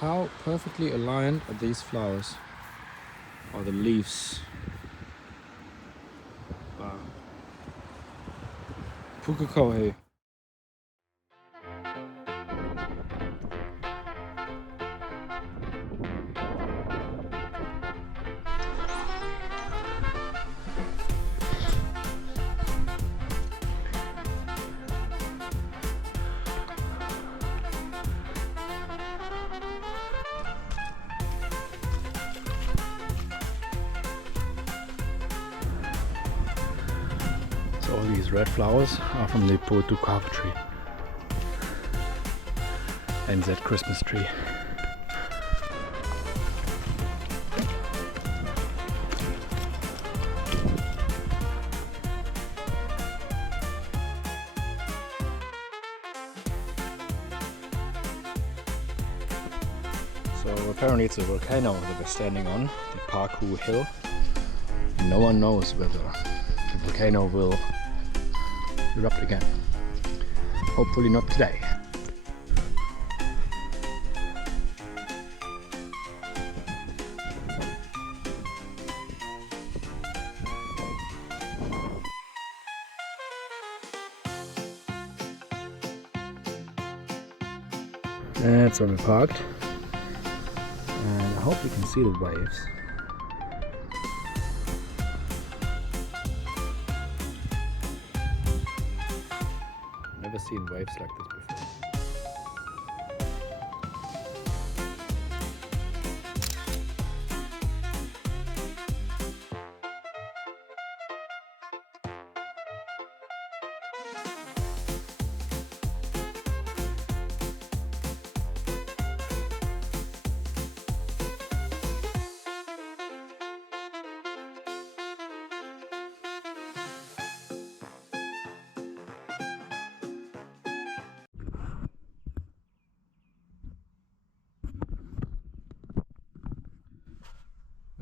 How perfectly aligned are these flowers? Or the leaves? Wow. Pukakohe. So all these red flowers are from the Pukakohe tree. And that Christmas tree. So apparently it's a volcano that we're standing on, the Parku Hill. No one knows whether the volcano will erupt again. Hopefully not today. That's where we parked, and I hope you can see the waves. Never seen waves like this before.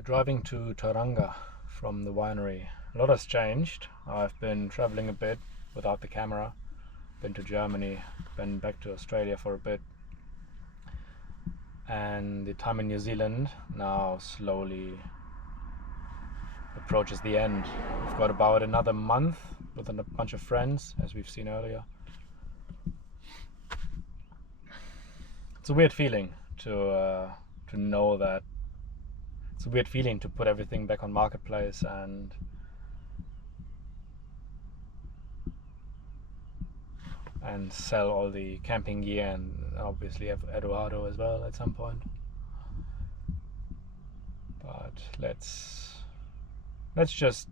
Driving to Tauranga from the winery. A lot has changed. I've been traveling a bit without the camera. Been to Germany, been back to Australia for a bit. And the time in New Zealand now slowly approaches the end. We've got about another month with a bunch of friends, as we've seen earlier. It's a weird feeling to know that. It's a weird feeling to put everything back on Marketplace and sell all the camping gear, and obviously have Eduardo as well at some point. But let's just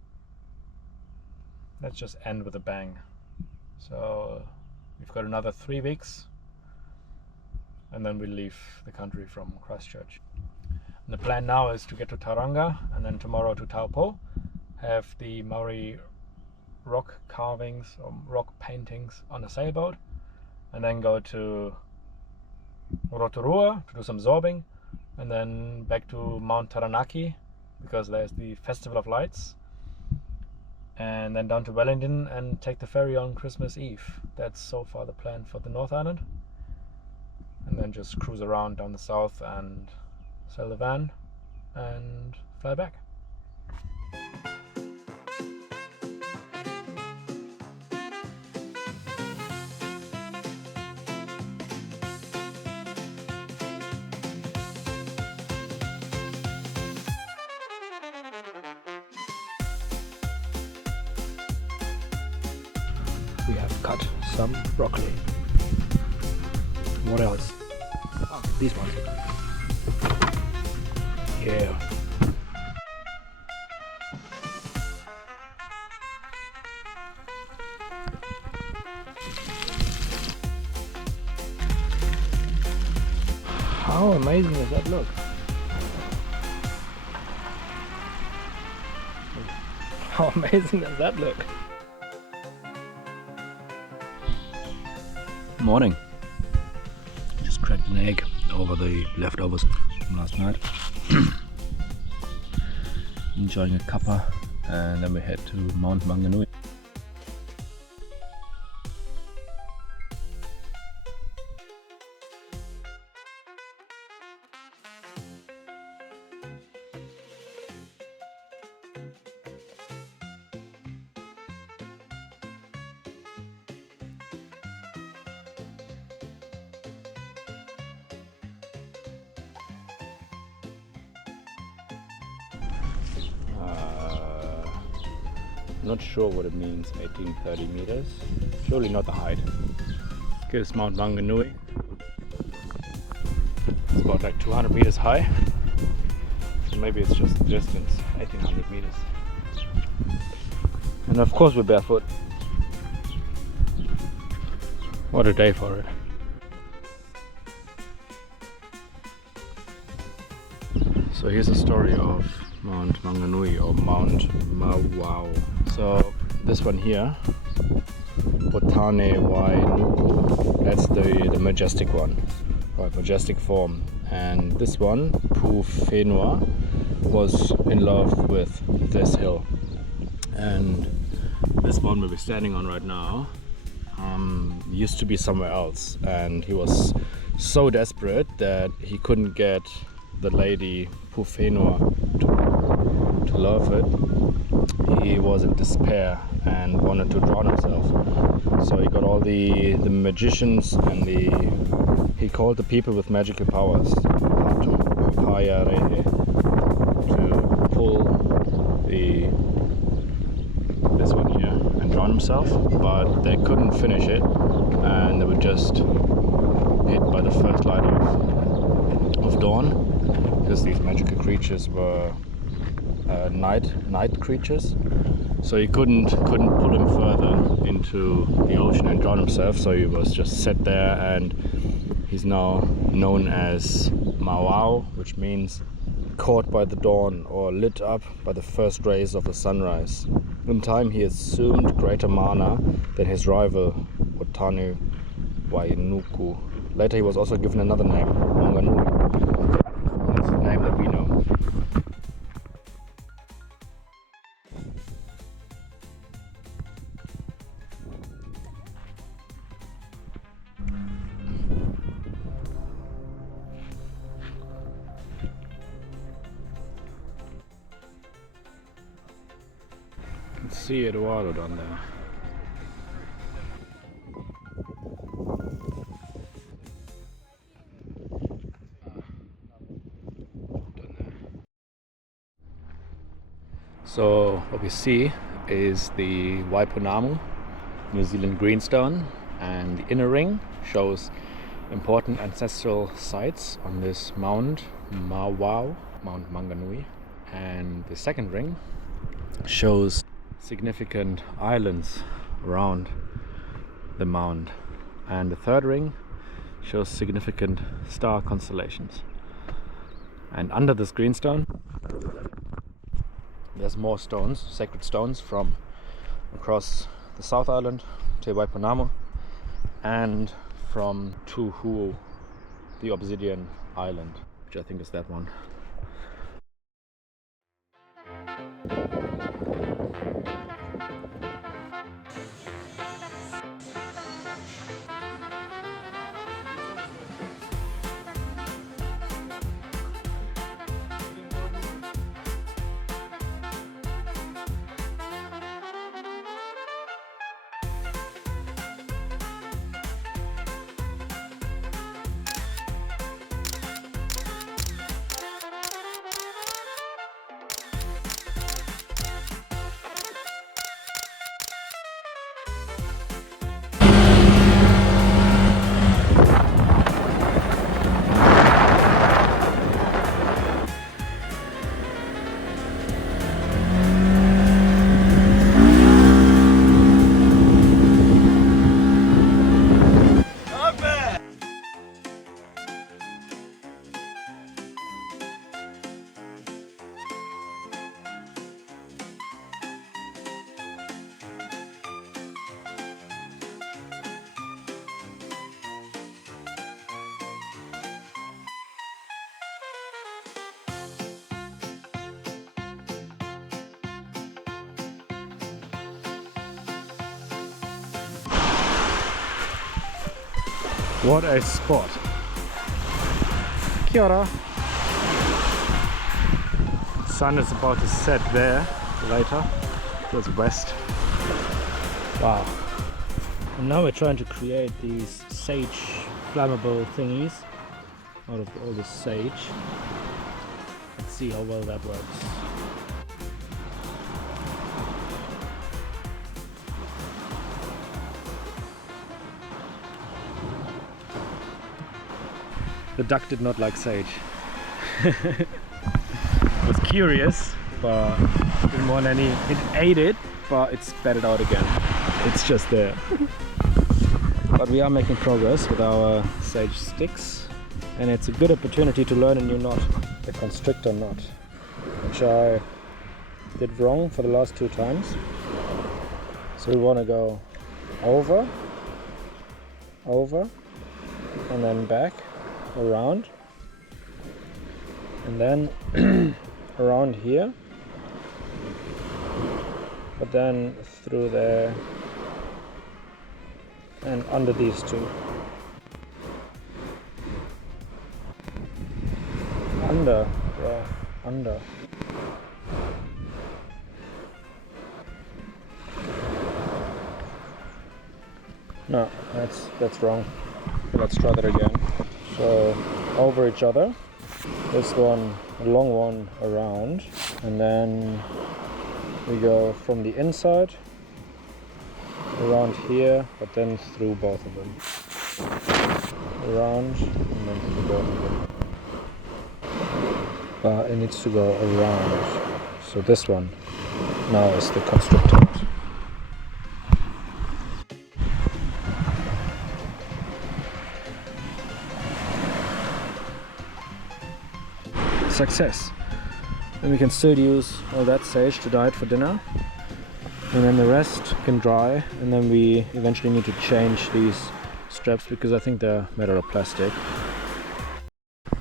end with a bang. So we've got another 3 weeks, and then we'll leave the country from Christchurch. And the plan now is to get to Tauranga, and then tomorrow to Taupo, have the Maori rock carvings or rock paintings on a sailboat, and then go to Rotorua to do some zorbing, and then back to Mount Taranaki because there's the Festival of Lights, and then down to Wellington and take the ferry on Christmas Eve. That's so far the plan for the North Island, and then just cruise around down the south and sell the van and fly back. We have cut some broccoli. What else? Oh, these ones. Yeah. How amazing does that look? How amazing does that look? Morning. Just cracked an egg over the leftovers from last night. Enjoying a cuppa, and then we head to Mount Manganui. Not sure what it means, 1830 meters. Surely not the height. Okay, it's Mount Manganui. It's about like 200 meters high. So maybe it's just the distance, 1800 meters. And of course we're barefoot. What a day for it. So here's the story of Mount Manganui or Mount Mawao. So this one here, Botane Wai Nuku, that's the majestic one, right, majestic form. And this one, Pu Whenua, was in love with this hill. And this one we're standing on right now used to be somewhere else, and he was so desperate that he couldn't get the lady Pu Whenua to love it. He was in despair and wanted to drown himself. So he got all the magicians and he called the people with magical powers to pull this one here and drown himself, but they couldn't finish it, and they were just hit by the first light of dawn, because these magical creatures were night creatures. So he couldn't pull him further into the ocean and drown himself, so he was just set there, and he's now known as Mawao, which means caught by the dawn or lit up by the first rays of the sunrise. In time he assumed greater mana than his rival Botane Wainuku. Later he was also given another name, Manganui. That's the name that we know. You can see Eduardo down there. So what we see is the Waipunamu, New Zealand greenstone, and the inner ring shows important ancestral sites on this Mount Mawao, Mount Manganui, and the second ring shows significant islands around the mount, and the third ring shows significant star constellations. And under this greenstone there's more stones, sacred stones from across the South Island, Te Waipunamu, and from Tuhu, the Obsidian Island, which I think is that one. What a spot! Kia ora! Sun is about to set there later, towards west. Wow! And now we're trying to create these sage flammable thingies out of all this sage. Let's see how well that works. The duck did not like sage. It was curious, but didn't want any. It ate it, but it spat it out again. It's just there. But we are making progress with our sage sticks, and it's a good opportunity to learn a new knot, the constrictor knot, which I did wrong for the last 2 times. So we want to go over, and then back, around, and then around here, but then through there and under these two. Under, bro, under. No, that's wrong. Okay, let's try that again. So over each other, this one, a long one around, and then we go from the inside around here, but then through both of them. Around and then through both of them. But it needs to go around. So this one now is the constrictor knot. Success! And we can still use all that sage to dye it for dinner, and then the rest can dry, and then we eventually need to change these straps because I think they're made out of plastic.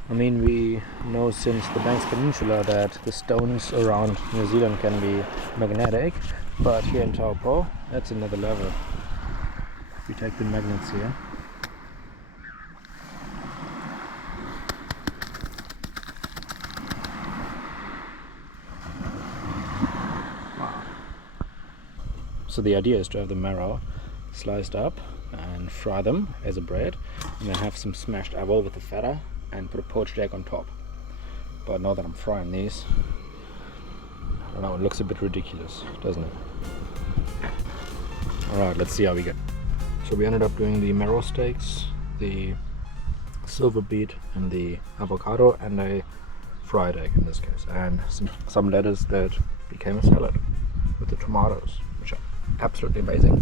I mean, we know since the Banks Peninsula that the stones around New Zealand can be magnetic, but here in Taupo that's another level. We take the magnets here. So the idea is to have the marrow sliced up and fry them as a bread, and then have some smashed apple with the feta and put a poached egg on top. But now that I'm frying these, I don't know, it looks a bit ridiculous, doesn't it? Alright, let's see how we get. So we ended up doing the marrow steaks, the silver beet and the avocado, and a fried egg in this case, and some lettuce that became a salad with the tomatoes, which are absolutely amazing.